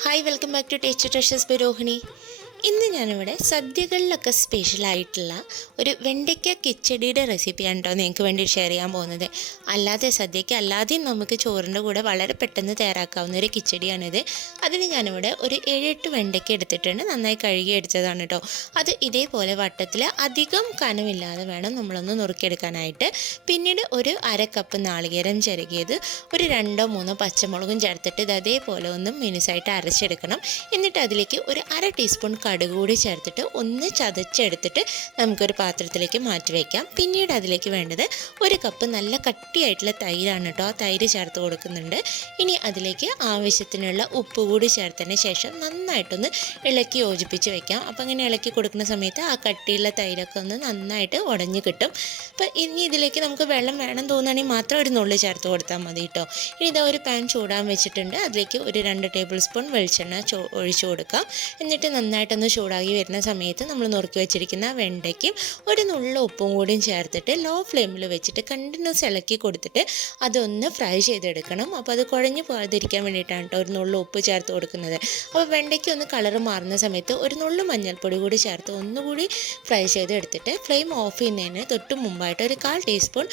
Hi welcome back to taste dishes by Rohini ഇന്ന് ഞാനിവിടെ സദ്യകളിലൊക്കെ സ്പെഷ്യലായിട്ടുള്ള ഒരു വെണ്ടയ്ക്ക കിച്ചടിയുടെ റെസിപ്പിയാണ് കേട്ടോ നിങ്ങൾക്ക് വേണ്ടി ഷെയർ ചെയ്യാൻ പോകുന്നത്. അല്ലാതെ സദ്യയ്ക്ക് അല്ലാതെയും നമുക്ക് ചോറിന്റെ കൂടെ വളരെ പെട്ടെന്ന് തയ്യാറാക്കാവുന്ന ഒരു കിച്ചടിയാണിത്. അതിന് ഞാനിവിടെ ഒരു ഏഴെട്ട് വെണ്ടയ്ക്ക എടുത്തിട്ടുണ്ട്. നന്നായി കഴുകി എടുത്തതാണ് കേട്ടോ. അത് ഇതേപോലെ വട്ടത്തിൽ അധികം കനമില്ലാതെ വേണം നമ്മളൊന്ന് നുറുക്കിയെടുക്കാനായിട്ട്. പിന്നീട് ഒരു അര കപ്പ് നാളികേരം ചിരകിയത് ഒരു രണ്ടോ മൂന്നോ പച്ചമുളകും ചേർത്തിട്ട് ഇത് അതേപോലെ ഒന്ന് മിനുസായിട്ട് അരച്ചെടുക്കണം. എന്നിട്ട് അതിലേക്ക് ഒരു അര ടീസ്പൂൺ കടുക് കൂടി ചേർത്തിട്ട് ഒന്ന് ചതച്ചെടുത്തിട്ട് നമുക്കൊരു പാത്രത്തിലേക്ക് മാറ്റി വയ്ക്കാം പിന്നീട് അതിലേക്ക് വേണ്ടത് ഒരു കപ്പ് നല്ല കട്ടിയായിട്ടുള്ള തൈരാണ് കേട്ടോ. ആ തൈര് ചേർത്ത് കൊടുക്കുന്നുണ്ട്. ഇനി അതിലേക്ക് ആവശ്യത്തിനുള്ള ഉപ്പ് കൂടി ചേർത്തതിന് ശേഷം നന്നായിട്ടൊന്ന് ഇളക്കി യോജിപ്പിച്ച് വെക്കാം. അപ്പോൾ അങ്ങനെ ഇളക്കി കൊടുക്കുന്ന സമയത്ത് ആ കട്ടിയുള്ള തൈരൊക്കെ ഒന്ന് നന്നായിട്ട് ഉടഞ്ഞ് കിട്ടും. അപ്പോൾ ഇനി ഇതിലേക്ക് നമുക്ക് വെള്ളം വേണം തോന്നുകയാണെങ്കിൽ മാത്രം ഒരു നുള്ളി ചേർത്ത് കൊടുത്താൽ മതി കേട്ടോ. ഇനി ഇതാ ഒരു പാൻ ചൂടാൻ വെച്ചിട്ടുണ്ട്. അതിലേക്ക് ഒരു രണ്ട് ടേബിൾ സ്പൂൺ വെളിച്ചെണ്ണ ഒഴിച്ചു കൊടുക്കാം. എന്നിട്ട് നന്നായിട്ടൊന്ന് ചൂടാക്കി വരുന്ന സമയത്ത് നമ്മൾ നുറുക്കി വെച്ചിരിക്കുന്ന വെണ്ടയ്ക്കും ഒരു നുള്ള ഉപ്പും കൂടിയും ചേർത്തിട്ട് ലോ ഫ്ലെയിമിൽ വെച്ചിട്ട് കണ്ടിന്യൂസ് ഇളക്കി കൊടുത്തിട്ട് അതൊന്ന് ഫ്രൈ ചെയ്തെടുക്കണം. അപ്പോൾ അത് കുഴഞ്ഞു പോകാതിരിക്കാൻ വേണ്ടിയിട്ടാണ് കേട്ടോ ഒരു നുള്ള ഉപ്പ് ചേർത്ത് കൊടുക്കുന്നത്. അപ്പോൾ വെണ്ടയ്ക്ക് ഒന്ന് കളർ മാറുന്ന സമയത്ത് ഒരു നുള്ള മഞ്ഞൾപ്പൊടി കൂടി ചേർത്ത് ഒന്നുകൂടി ഫ്രൈ ചെയ്തെടുത്തിട്ട് ഫ്ലെയിം ഓഫ് ചെയ്യുന്നതിന് തൊട്ട് മുമ്പായിട്ട് ഒരു കാൽ ടീസ്പൂൺ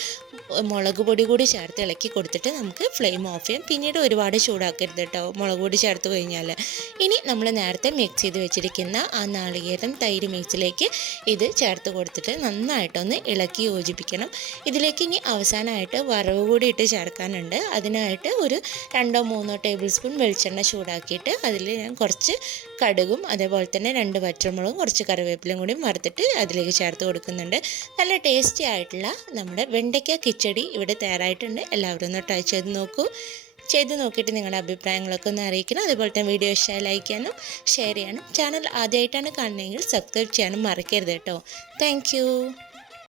മുളക് പൊടി കൂടി ചേർത്ത് ഇളക്കി കൊടുത്തിട്ട് നമുക്ക് ഫ്ലെയിം ഓഫ് ചെയ്യാം. പിന്നീട് ഒരുപാട് ചൂടാക്കരുത് കേട്ടോ മുളക് പൊടി ചേർത്ത് കഴിഞ്ഞാൽ ഇനി നമ്മൾ നേരത്തെ മിക്സ് ചെയ്ത് വെച്ചിരിക്കുന്ന ആ നാളികേരം തൈര് മിക്സിലേക്ക് ഇത് ചേർത്ത് കൊടുത്തിട്ട് നന്നായിട്ടൊന്ന് ഇളക്കി യോജിപ്പിക്കണം. ഇതിലേക്ക് ഇനി അവസാനമായിട്ട് വറവ് കൂടി ഇട്ട് ചേർക്കാനുണ്ട്. അതിനായിട്ട് ഒരു രണ്ടോ മൂന്നോ ടേബിൾ സ്പൂൺ വെളിച്ചെണ്ണ ചൂടാക്കിയിട്ട് അതിൽ ഞാൻ കുറച്ച് കടുകും അതേപോലെ തന്നെ രണ്ട് പച്ചമുളകും കുറച്ച് കറിവേപ്പിലും കൂടി വറുത്തിട്ട് അതിലേക്ക് ചേർത്ത് കൊടുക്കുന്നുണ്ട്. നല്ല ടേസ്റ്റി ആയിട്ടുള്ള നമ്മുടെ വെണ്ടയ്ക്ക കിച്ചടി ഇവിടെ തയ്യാറായിട്ടുണ്ട്. എല്ലാവരും ഒന്ന് ട്രൈ ചെയ്ത് നോക്കൂ. ചെയ്ത് നോക്കിയിട്ട് നിങ്ങളുടെ അഭിപ്രായങ്ങളൊക്കെ ഒന്ന് അറിയിക്കണം. അതുപോലെ തന്നെ വീഡിയോ ഇഷ്ടമായി ലൈക്ക് ചെയ്യാനും ഷെയർ ചെയ്യാനും ചാനൽ ആദ്യമായിട്ടാണ് കാണുന്നതെങ്കിൽ സബ്സ്ക്രൈബ് ചെയ്യാനും മറക്കരുത് കേട്ടോ. താങ്ക്